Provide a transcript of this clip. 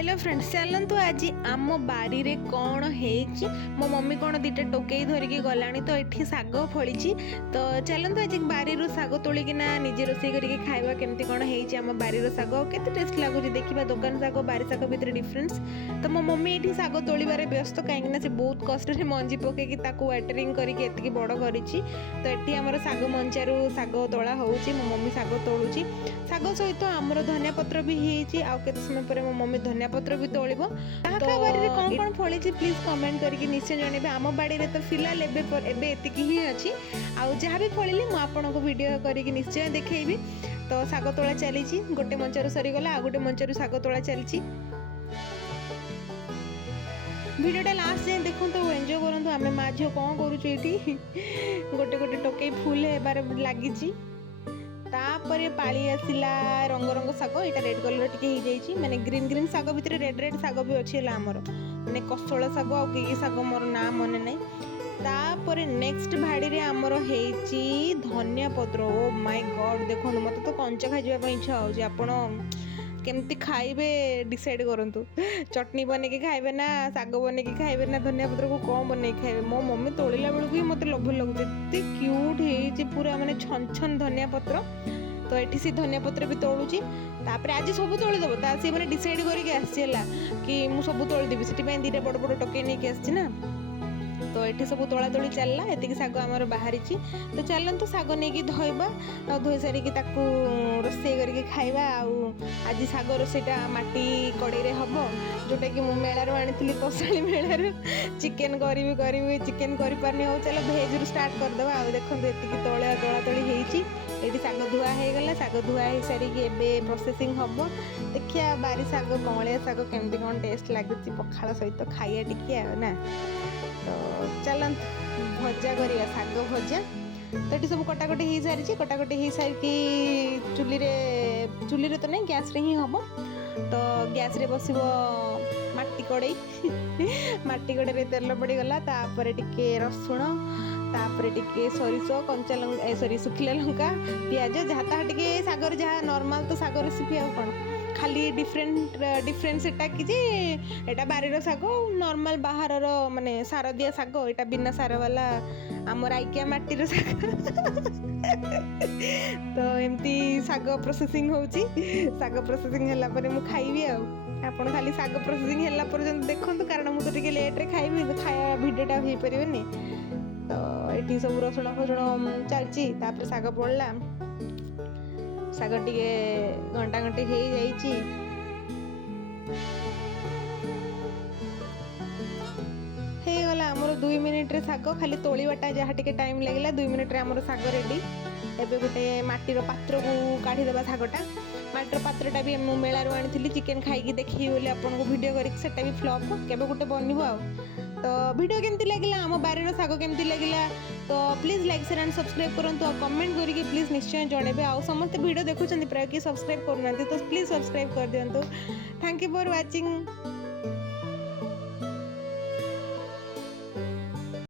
Hello friends, चलतु आज आम बारी रे कौन है मो मम्मी कौन दीटा टोकई धरिकी गलानी तो ये साग फली तो चलतु आज बारी साग तोलिकिना निजे रोषे करके खाइबा केमती कौन है बारी साग केते टेस्ट लगुच देखा दुकान साग बारी साग भितर डिफरेंस। तो मो मम्मी ये साग तोलिबारे व्यस्त कहीं से बहुत कष्ट मंजी पकईकी वाटरिंग करके बड़ करी तो ये आमर साग मंचारू साग तोला हो मम्मी साग तोलुची साग सहित आमर धनिया पत्र भी होते समय पर मो मम्मी धनिया पत्र भी तोलिबो। तो बाड़ी कौन कौन फली प्लीज कमेंट करके निश्चय जनइबे। आम बाड़ी रे तो फिलहाल एतिकी ही अच्छी आउ जहाँ भी फलिली मु आपनको वीडियो करके निश्चय देखैबी। तो साग तोला चली गोटे मंचारू सरीगला आ गोटे मंचारू साग तोला चली भिडियोटा लास्ट जाए देखो तो एंजॉय करूँ। आम माँ झील कौन करुँ गोटे गोटे टोकई फुल होबार लगी तापर पाली आसला रंग रंग साग यहाँ रेड कलर टी माने ग्रीन ग्रीन साग भितर रेड रेड साग भी अच्छी आमर माने कसला साग आ कि साग मोर ना मन ना तापर नेक्स्ट भाड़ी रे आमर हेची धनिया पत्र। ओ माय गॉड देखो मत तो कंचा खाइबा इच्छा होची आपण केमती खाइबे डिसाइड करंतु चटनी बने के खाइबे ना साग बने के खाइबे ना धनिया पत्र को कौन बने खाइबे। मो मम्मी तोड़िला बेलू ही मत लोभ लगुच एते क्यूट हे पूरा माने छन छन धनिया पत्र। तो ये सी धनिया पत्र भी तोड़ुची तापर आज सब तोड़ीदेव ता सी मैंने डिसाइड करके आसला कि मुझे सब तोड़देवी से दीटा बड़ बड़ टोकई नहीं आसी ना। तो ये सब तोला तोली चलला एतिक साग आमर बाहरी तो चलतु साग नहीं धोइबा धोई सारिकी रोषे करके खाइबा। आज साग रोषेटा माटी कड़े रे हम जोटा कि मु मेलारू आनी तोसाली मेलारू चिकेन करी चिकेन कर पारनी हो चलो भेज रु स्टार्ट करदे। आ देखो ये तोला तोली होती ये साग धुआ हो गला साग धुआ हो सारिकी एबे प्रोसेसिंग हम देखिया बारी साग कमलिया साग केमती कौन टेस्ट लगुच पखाल सहित खाइया टिके ना। तो चलत भजा करिया साग भजा तो ये सब कटाकटी हो सारी कटाकटी हो सारिकी चुली तो नहीं गैस रे ही हम। तो गैस रे बस माटी कड़े माटी कड़े रे तेल पड़गला तापर टिके रसुण तापर टिके सरिष कंचा लंका सॉरी सुखिला लंका पियाज जहाँ तहाँ टिके सागर जहाँ नॉर्मल तो साग रेसिपी आ कौन खाली डिफरेंस एटा कि एटा बारीर साग नॉर्मल बाहर माने सार दिया साग एटा बिना सार वाला आमर आइकिया माटीर साग तो एमती साग प्रोसेसिंग होची साग प्रोसेसिंग हैला परे मु खाइबी आपण खाली साग प्रोसेसिंग हैला पर्यंत देखंतु कारण मु तो टिके लेट रे खाइबी तो खाया भिडियोटा होई परिबेनी। तो ये सब रसुण फसुण चलची तापर साग पड़ला साग टिके घंटा घंटे हो जाइए गला आमर 2 मिनिट रे साग खाली तोड़ाटा जहाँ टिके टाइम लगे 2 मिनिट रे आमर साग रेडी। एबे गोटे माटीर पात्र को काढ़ीदेवा सागटा माटीर पात्रटा भी मु मेलारू आनी चिकेन खाई देखी बोली आपको वीडियो करके भी फ्लॉप केबे गोटे बनइबो आ। तो वीडियो केमती लगिला आम बारीर साग केमती लगिला तो please like share and subscribe करंतु और कमेंट करके प्लीज निश्चय जणेबे। आ समस्त वीडियो देखुछन्ती प्राय कि सब्सक्राइब करूनांती तो प्लीज सब्सक्राइब कर दियंतु। Thank you for watching.